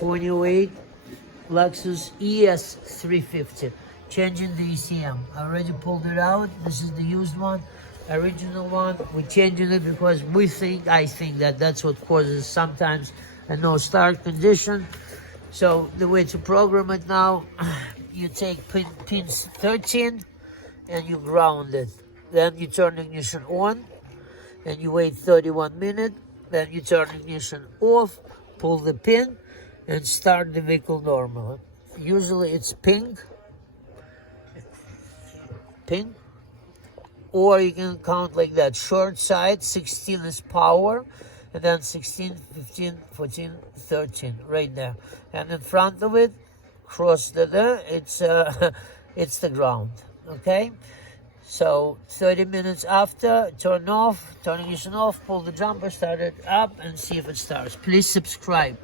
28 Lexus ES350. Changing the ECM. I already pulled it out. This is the used one. Original one, we're changing it because I think that's what causes sometimes a no start condition. So the way to program it now, you take pins 13 and you ground it. Then you turn ignition on and you wait 31 minutes. Then you turn ignition off, pull the pin and start the vehicle normal. Usually it's pink, or you can count like that. Short side, 16 is power, and then 16, 15, 14, 13, right there. And in front of it, cross there, it's it's the ground, okay? So 30 minutes after, turn ignition off, pull the jumper, start it up, and see if it starts. Please subscribe.